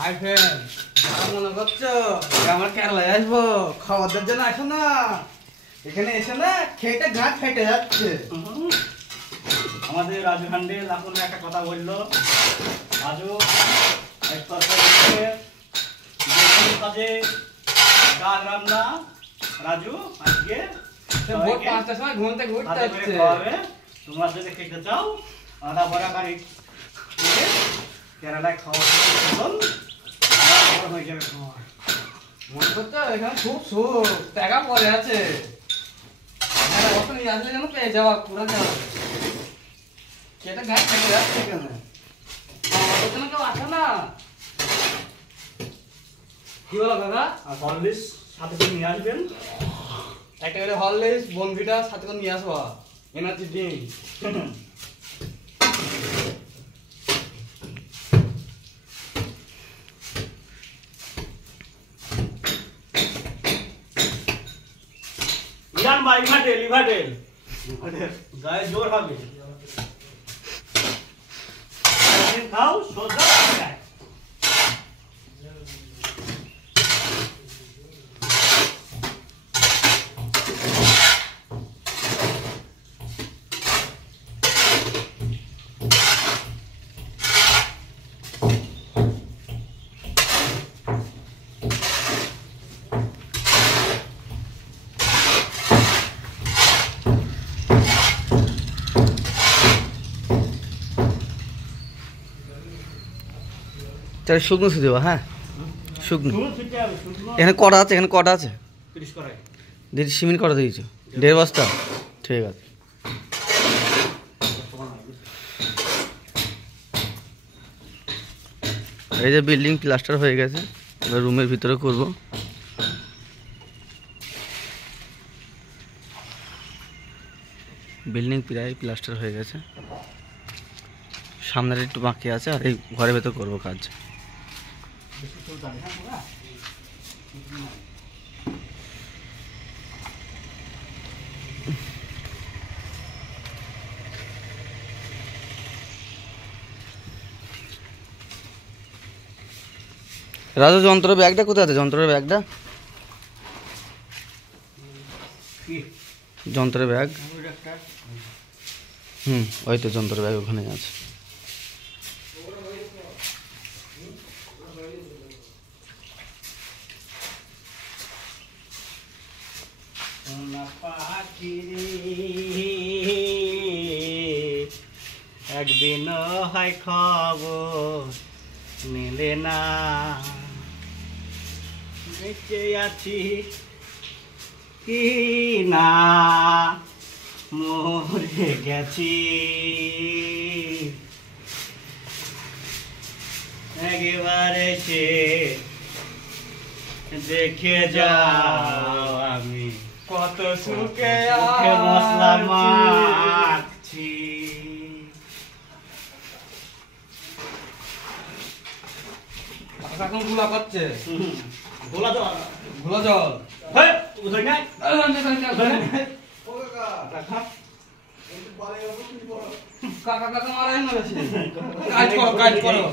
Hi friend, মনে করছো আমরা কেরালায় আসবো? খাওয়ার জন্য আসো না, এখানে এসে না খেতে ঘাট ফেটে যাচ্ছে। আমাদের রাজু খান্ডে এখন একটা কথা বললো, রাজু কাজে ডাল রান্না, রাজু আজকে ভোর 5টার সময় ঘুম থেকে উঠতে হচ্ছে। তোমরা যদি খেতে চাও আদা বড়া গাড়ি কেরালায় খাওয়া হয়ে যাবে। মনে করছো এখানে খুব সুখ, টাকা পরে আছে, অত নিয়ে আসলে যেন পেয়ে যাওয়া পুরো যাওয়া খেতে ঘাট ফেটে যাচ্ছে। এখানে খাওয়ার জন্য কেউ আসে না। কি বলো কাকা? আর হরলিক্স সাথে করে নিয়ে আসবেন, একটা করে হরলিক্স বনভিটা সাথে করে নিয়ে আসবা, এনার্জি ড্রিঙ্ক। ইরান বা ইভাটেল ইভাটেল গায়ে জোর হবে, খাও সোজা তাহলে শুকনো শুধু দেবো। হ্যাঁ শুকনো। এখানে কটা আছে? এখানে কটা আছে? দিদি সিমেন্ট কটা দিয়েছো? 1.5 বস্তা। ঠিক আছে। এই যে বিল্ডিং প্লাস্টার হয়ে গেছে, এবার রুমের ভিতরে করব। বিল্ডিং প্রায় প্লাস্টার হয়ে গেছে, সামনের একটু বাকি আছে, আর এই ঘরের ভেতর করবো কাজ। রাজু যন্ত্রের ব্যাগটা কোথায় আছে? যন্ত্রের ব্যাগটা, যন্ত্রের ব্যাগ। ওই তো যন্ত্রের ব্যাগ ওখানে আছে। একদিন হয় খবর নিলে না, বেঁচে আছি কি না মরে গেছি, একেবারে সে দেখে যাও আমি কত সুখে মশলা মাখছি। এখন গুলা করছে, গোলা জল গুলা জল। কাকা কাকা মারাই না, কাজ করো কাজ করো।